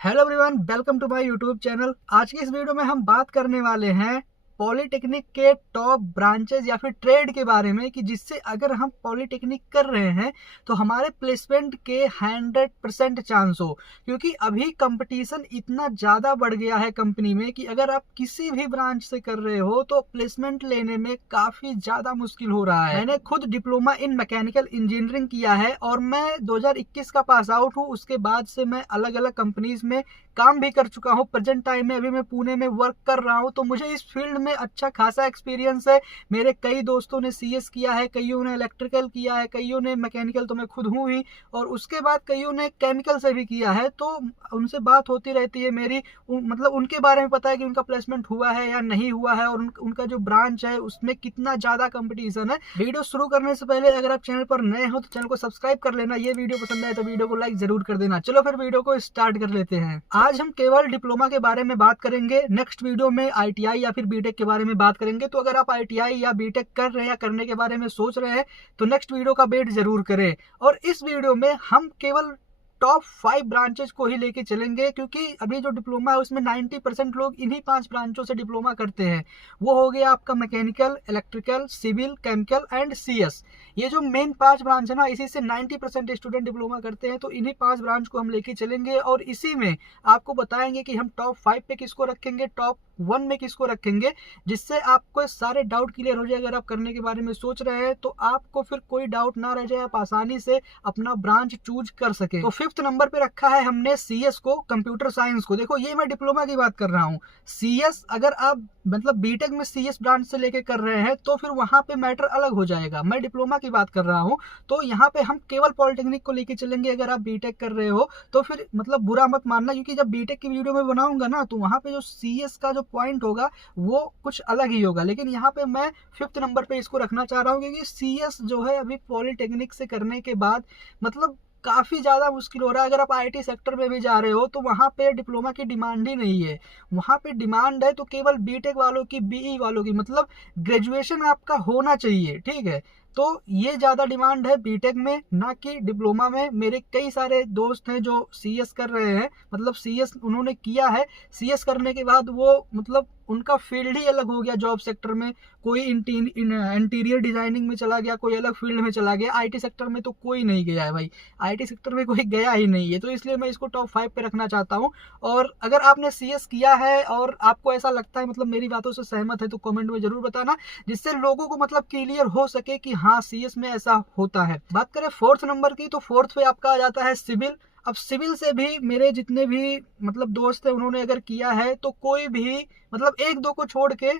Hello everyone, welcome to my YouTube channel. आज की इस वीडियो में हम बात करने वाले हैं पॉलिटेक्निक के टॉप ब्रांचेस या फिर ट्रेड के बारे में कि जिससे अगर हम पॉलिटेक्निक कर रहे हैं तो हमारे प्लेसमेंट के 100% चांस हो। क्योंकि अभी कंपटीशन इतना ज़्यादा बढ़ गया है कंपनी में कि अगर आप किसी भी ब्रांच से कर रहे हो तो प्लेसमेंट लेने में काफ़ी ज़्यादा मुश्किल हो रहा है। मैंने खुद डिप्लोमा इन मैकेनिकल इंजीनियरिंग किया है और मैं 2021 का पास आउट हूँ। उसके बाद से मैं अलग अलग कंपनीज में काम भी कर चुका हूँ। प्रेजेंट टाइम में अभी मैं पुणे में वर्क कर रहा हूँ, तो मुझे इस फील्ड में अच्छा खासा एक्सपीरियंस है। मेरे कई दोस्तों ने सीएस किया है, कईयों ने इलेक्ट्रिकल किया है, कईयों ने मैकेनिकल, तो मैं खुद हूँ ही, और उसके बाद कईयों ने केमिकल से भी किया है। तो उनसे बात होती रहती है मेरी, मतलब उनके बारे में पता है कि उनका प्लेसमेंट हुआ है या नहीं हुआ है, और उनका जो ब्रांच है उसमें कितना ज़्यादा कंपटीशन है। वीडियो शुरू करने से पहले अगर आप चैनल पर नए हो तो चैनल को सब्सक्राइब कर लेना। ये वीडियो पसंद आए तो वीडियो को लाइक जरूर कर देना। चलो फिर वीडियो को स्टार्ट कर लेते हैं। आज हम केवल डिप्लोमा के बारे में बात करेंगे। नेक्स्ट वीडियो में आईटीआई या फिर बीटेक के बारे में बात करेंगे। तो अगर आप आईटीआई या बीटेक कर रहे हैं या करने के बारे में सोच रहे हैं तो नेक्स्ट वीडियो का वेट जरूर करें। और इस वीडियो में हम केवल टॉप 5 ब्रांचेस को ही लेके चलेंगे, क्योंकि अभी जो डिप्लोमा है उसमें 90% लोग इन्हीं 5 ब्रांचों से डिप्लोमा करते हैं। वो हो गया आपका mechanical, electrical, civil, chemical and CS. ये जो मेन 5 ब्रांच है ना, इसी से 90% स्टूडेंट डिप्लोमा करते हैं। तो इन्हीं 5 ब्रांच को हम लेके चलेंगे और इसी में आपको बताएंगे कि हम टॉप 5 पे किसको रखेंगे, टॉप 1 में किसको रखेंगे, जिससे आपको सारे डाउट क्लियर हो जाए। अगर आप करने के बारे में सोच रहे हैं तो आपको फिर कोई डाउट ना रह जाए, आप आसानी से अपना ब्रांच चूज कर सके। तो 5th नंबर पे रखा है हमने सीएस को, कंप्यूटर साइंस को। देखो, ये मैं डिप्लोमा की बात कर रहा हूँ। सीएस अगर आप मतलब बीटेक में सीएस ब्रांच से लेके कर रहे हैं तो फिर वहां पे मैटर अलग हो जाएगा। मैं डिप्लोमा की बात कर रहा हूँ, तो यहाँ पे हम केवल पॉलिटेक्निक को लेके चलेंगे। अगर आप बीटेक कर रहे हो तो फिर मतलब बुरा मत मानना, क्योंकि जब बीटेक की वीडियो में बनाऊंगा ना तो वहां पे जो सीएस का जो पॉइंट होगा वो कुछ अलग ही होगा। लेकिन यहाँ पे मैं 5th नंबर पे इसको रखना चाह रहा हूँ, क्योंकि सीएस जो है अभी पॉलिटेक्निक से करने के बाद मतलब काफ़ी ज़्यादा मुश्किल हो रहा है। अगर आप आईटी सेक्टर में भी जा रहे हो तो वहाँ पे डिप्लोमा की डिमांड ही नहीं है। वहाँ पे डिमांड है तो केवल बीटेक वालों की, बीई वालों की, मतलब ग्रेजुएशन आपका होना चाहिए, ठीक है। तो ये ज़्यादा डिमांड है बीटेक में, ना कि डिप्लोमा में। मेरे कई सारे दोस्त हैं जो सीएस कर रहे हैं, मतलब सीएस उन्होंने किया है। सीएस करने के बाद वो मतलब उनका फील्ड ही अलग हो गया जॉब सेक्टर में। कोई इंटीरियर डिजाइनिंग में चला गया, कोई अलग फील्ड में चला गया। आईटी सेक्टर में तो कोई नहीं गया है भाई, आईटी सेक्टर में कोई गया ही नहीं है। तो इसलिए मैं इसको टॉप 5 पे रखना चाहता हूँ। और अगर आपने सीएस किया है और आपको ऐसा लगता है, मतलब मेरी बातों से सहमत है, तो कमेंट में जरूर बताना, जिससे लोगों को मतलब क्लियर हो सके कि हाँ सीएस में ऐसा होता है। बात करें 4th नंबर की, तो 4th पे आपका आ जाता है सिविल। अब सिविल से भी मेरे जितने भी मतलब दोस्त हैं उन्होंने अगर किया है तो कोई भी मतलब 1-2 को छोड़ के,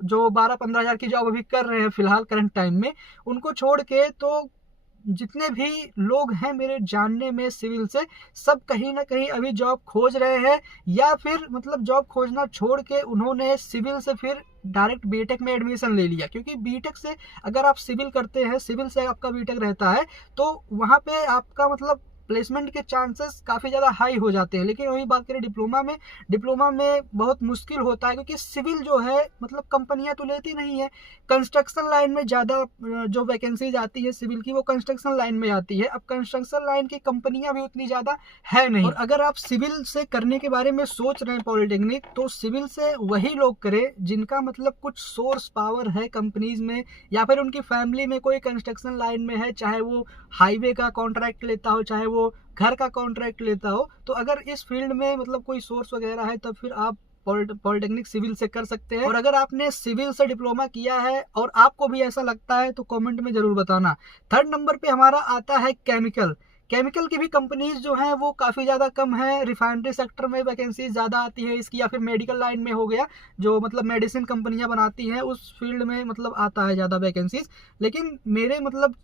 जो 12-15 हज़ार की जॉब अभी कर रहे हैं फिलहाल करंट टाइम में, उनको छोड़ के तो जितने भी लोग हैं मेरे जानने में सिविल से, सब कहीं ना कहीं अभी जॉब खोज रहे हैं, या फिर मतलब जॉब खोजना छोड़ के उन्होंने सिविल से फिर डायरेक्ट बीटेक में एडमिशन ले लिया। क्योंकि बीटेक से अगर आप सिविल करते हैं, सिविल से आपका बीटेक रहता है, तो वहाँ पे आपका मतलब प्लेसमेंट के चांसेस काफ़ी ज़्यादा हाई हो जाते हैं। लेकिन वही बात करें डिप्लोमा में, डिप्लोमा में बहुत मुश्किल होता है, क्योंकि सिविल जो है मतलब कंपनियां तो लेती नहीं है। कंस्ट्रक्शन लाइन में ज़्यादा जो वैकेंसीज आती है सिविल की, वो कंस्ट्रक्शन लाइन में आती है। अब कंस्ट्रक्शन लाइन की कंपनियां भी उतनी ज़्यादा है नहीं। और अगर आप सिविल से करने के बारे में सोच रहे हैं पॉलिटेक्निक, तो सिविल से वही लोग करें जिनका मतलब कुछ सोर्स पावर है कंपनीज में, या फिर उनकी फैमिली में कोई कंस्ट्रक्शन लाइन में है, चाहे वो हाईवे का कॉन्ट्रैक्ट लेता हो, चाहे वो घर का कॉन्ट्रैक्ट लेता हो। तो अगर इस फील्ड में मतलब कोई सोर्स वगैरह है तब फिर आप पॉलिटेक्निक सिविल से कर सकते हैं। और अगर आपने सिविल से डिप्लोमा किया है और आपको भी ऐसा लगता है तो कमेंट में जरूर बताना। 3rd नंबर पे हमारा आता है केमिकल। केमिकल की भी कंपनीज जो हैं वो काफ़ी ज़्यादा कम है। रिफाइनरी सेक्टर में वैकेंसीज ज़्यादा आती है इसकी, या फिर मेडिकल लाइन में हो गया, जो मतलब मेडिसिन कंपनियां बनाती हैं उस फील्ड में मतलब आता है ज़्यादा वैकेंसीज। लेकिन मेरे मतलब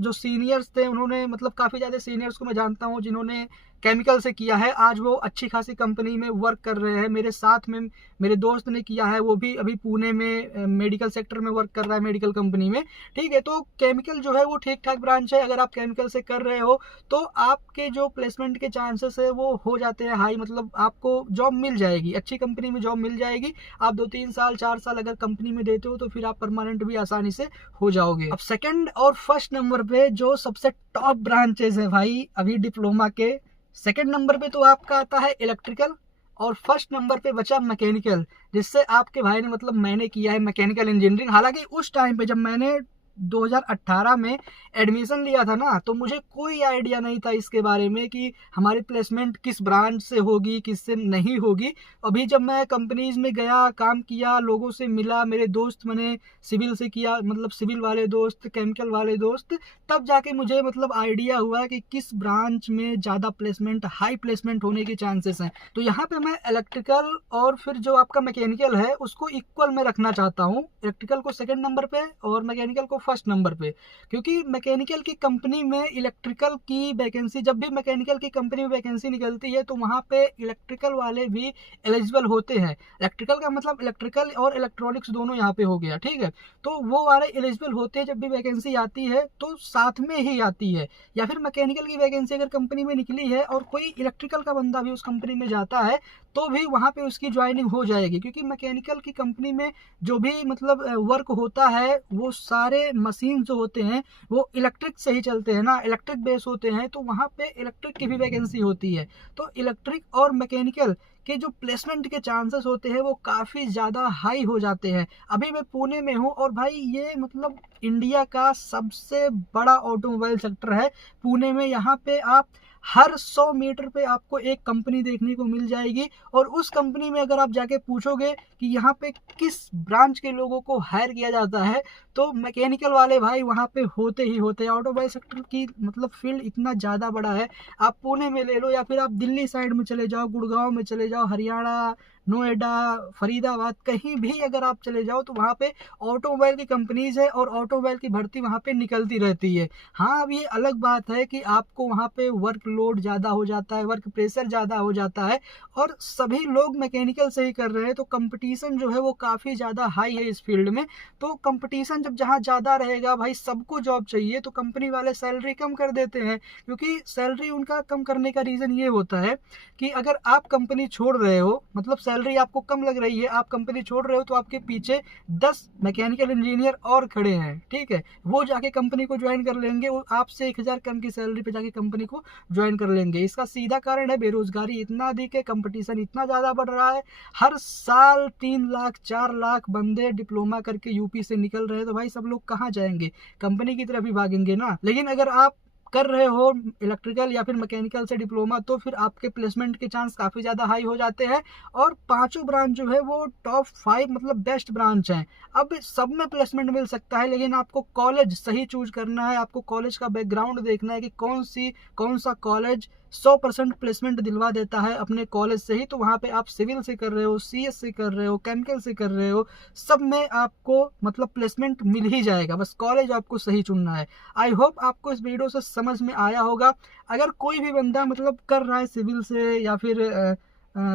जो सीनियर्स थे उन्होंने मतलब काफ़ी ज़्यादा सीनियर्स को मैं जानता हूँ जिन्होंने केमिकल से किया है, आज वो अच्छी खासी कंपनी में वर्क कर रहे हैं। मेरे साथ में मेरे दोस्त ने किया है, वो भी अभी पुणे में मेडिकल सेक्टर में वर्क कर रहा है, मेडिकल कंपनी में, ठीक है। तो केमिकल जो है वो ठीक ठाक ब्रांच है। अगर आप केमिकल से कर रहे हो तो आपके जो प्लेसमेंट के चांसेस है वो हो जाते हैं हाई, मतलब आपको जॉब मिल जाएगी, अच्छी कंपनी में जॉब मिल जाएगी। आप 2-3 साल 4 साल अगर कंपनी में देते हो तो फिर आप परमानेंट भी आसानी से हो जाओगे। अब 2nd और 1st नंबर पे जो सबसे टॉप ब्रांचेस है भाई अभी डिप्लोमा के, सेकंड नंबर पे तो आपका आता है इलेक्ट्रिकल, और फर्स्ट नंबर पे बचा मैकेनिकल, जिससे आपके भाई ने मतलब मैंने किया है मैकेनिकल इंजीनियरिंग। हालांकि उस टाइम पे जब मैंने 2018 में एडमिशन लिया था ना, तो मुझे कोई आइडिया नहीं था इसके बारे में कि हमारी प्लेसमेंट किस ब्रांच से होगी, किससे नहीं होगी। अभी जब मैं कंपनीज में गया, काम किया, लोगों से मिला, मेरे दोस्त मैंने सिविल से किया, मतलब सिविल वाले दोस्त, केमिकल वाले दोस्त, तब जाके मुझे मतलब आइडिया हुआ कि किस ब्रांच में ज़्यादा प्लेसमेंट, हाई प्लेसमेंट होने के चांसेस हैं। तो यहाँ पे मैं इलेक्ट्रिकल और फिर जो आपका मैकेनिकल है उसको इक्वल में रखना चाहता हूँ, इलेक्ट्रिकल को सेकंड नंबर पे और मैकेनिकल को फर्स्ट नंबर पे। क्योंकि मैकेनिकल की कंपनी में इलेक्ट्रिकल की वैकेंसी, जब भी मैकेनिकल की कंपनी में वैकेंसी निकलती है तो वहाँ पे इलेक्ट्रिकल वाले भी एलिजिबल होते हैं। इलेक्ट्रिकल का मतलब इलेक्ट्रिकल और इलेक्ट्रॉनिक्स दोनों यहाँ पे हो गया, ठीक है। तो वो वाले एलिजिबल होते हैं, जब भी वैकेंसी आती है तो साथ में ही आती है। या फिर मैकेनिकल की वैकेंसी अगर कंपनी में निकली है और कोई इलेक्ट्रिकल का बंदा भी उस कंपनी में जाता है तो भी वहाँ पे उसकी ज्वाइनिंग हो जाएगी। क्योंकि मैकेनिकल की कंपनी में जो भी मतलब वर्क होता है, वो सारे मशीन जो होते हैं वो इलेक्ट्रिक से ही चलते हैं ना, इलेक्ट्रिक बेस होते हैं, तो वहाँ पे इलेक्ट्रिक की भी वैकेंसी होती है। तो इलेक्ट्रिक और मैकेनिकल के जो प्लेसमेंट के चांसेस होते हैं वो काफ़ी ज़्यादा हाई हो जाते हैं। अभी मैं पुणे में हूँ और भाई ये मतलब इंडिया का सबसे बड़ा ऑटोमोबाइल सेक्टर है पुणे में। यहाँ पे आप हर 100 मीटर पे आपको एक कंपनी देखने को मिल जाएगी, और उस कंपनी में अगर आप जाके पूछोगे कि यहाँ पे किस ब्रांच के लोगों को हायर किया जाता है, तो मैकेनिकल वाले भाई वहाँ पे होते ही होते हैं। ऑटोमोबाइल सेक्टर की मतलब फील्ड इतना ज़्यादा बड़ा है। आप पुणे में ले लो या फिर आप दिल्ली साइड में चले जाओ, गुड़गांव में चले जाओ, हरियाणा, नोएडा, फरीदाबाद, कहीं भी अगर आप चले जाओ तो वहाँ पे ऑटोमोबाइल की कंपनीज है और ऑटोमोबाइल की भर्ती वहाँ पे निकलती रहती है। हाँ, अब ये अलग बात है कि आपको वहाँ पे वर्क लोड ज़्यादा हो जाता है, वर्क प्रेशर ज़्यादा हो जाता है, और सभी लोग मैकेनिकल से ही कर रहे हैं, तो कंपटीशन जो है वो काफ़ी ज़्यादा हाई है इस फील्ड में। तो कंपटीशन जब जहाँ ज़्यादा रहेगा, भाई सबको जॉब चाहिए, तो कंपनी वाले सैलरी कम कर देते हैं। क्योंकि सैलरी उनका कम करने का रीज़न ये होता है कि अगर आप कंपनी छोड़ रहे हो, मतलब सैलरी आपको कम लग रही है, आप कंपनी छोड़ रहे हो, तो आपके पीछे 10 मैकेनिकल इंजीनियर और खड़े हैं, ठीक है। वो जाके कंपनी को ज्वाइन कर लेंगे, वो आपसे 1000 कम की सैलरी पे जाके कंपनी को ज्वाइन कर लेंगे। इसका सीधा कारण है बेरोजगारी इतना अधिक है, कंपटीशन इतना ज़्यादा बढ़ रहा है। हर साल 3 लाख 4 लाख बंदे डिप्लोमा करके यूपी से निकल रहे हैं, तो भाई सब लोग कहाँ जाएंगे, कंपनी की तरफ ही भागेंगे ना। लेकिन अगर आप कर रहे हो इलेक्ट्रिकल या फिर मैकेनिकल से डिप्लोमा, तो फिर आपके प्लेसमेंट के चांस काफ़ी ज़्यादा हाई हो जाते हैं। और पांचों ब्रांच जो है वो टॉप 5 मतलब बेस्ट ब्रांच हैं। अब सब में प्लेसमेंट मिल सकता है, लेकिन आपको कॉलेज सही चूज करना है, आपको कॉलेज का बैकग्राउंड देखना है कि कौन सा कॉलेज 100% प्लेसमेंट दिलवा देता है अपने कॉलेज से ही। तो वहाँ पे आप सिविल से कर रहे हो, CS से कर रहे हो, केमिकल से कर रहे हो, सब में आपको मतलब प्लेसमेंट मिल ही जाएगा, बस कॉलेज आपको सही चुनना है। आई होप आपको इस वीडियो से समझ में आया होगा। अगर कोई भी बंदा मतलब कर रहा है सिविल से या फिर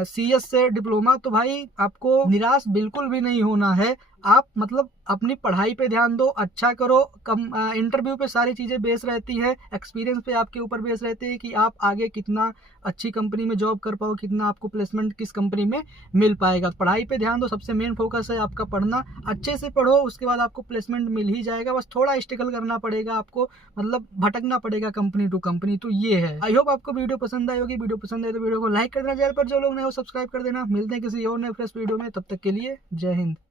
CS से डिप्लोमा, तो भाई आपको निराश बिल्कुल भी नहीं होना है। आप मतलब अपनी पढ़ाई पे ध्यान दो, अच्छा करो। इंटरव्यू पे सारी चीज़ें बेस रहती है, एक्सपीरियंस पे आपके ऊपर बेस रहती है कि आप आगे कितना अच्छी कंपनी में जॉब कर पाओ, कितना आपको प्लेसमेंट किस कंपनी में मिल पाएगा। पढ़ाई पे ध्यान दो, सबसे मेन फोकस है आपका पढ़ना। अच्छे से पढ़ो, उसके बाद आपको प्लेसमेंट मिल ही जाएगा। बस थोड़ा स्ट्रगल करना पड़ेगा आपको, मतलब भटकना पड़ेगा कंपनी टू कंपनी। तो ये है। आई होप आपको वीडियो पसंद आई होगी। वीडियो पसंद आए तो वीडियो को लाइक कर देना, चैनल पर जो लोग नए हो सब्सक्राइब कर देना। मिलते हैं किसी और नए फ्रेश वीडियो में, तब तक के लिए जय हिंद।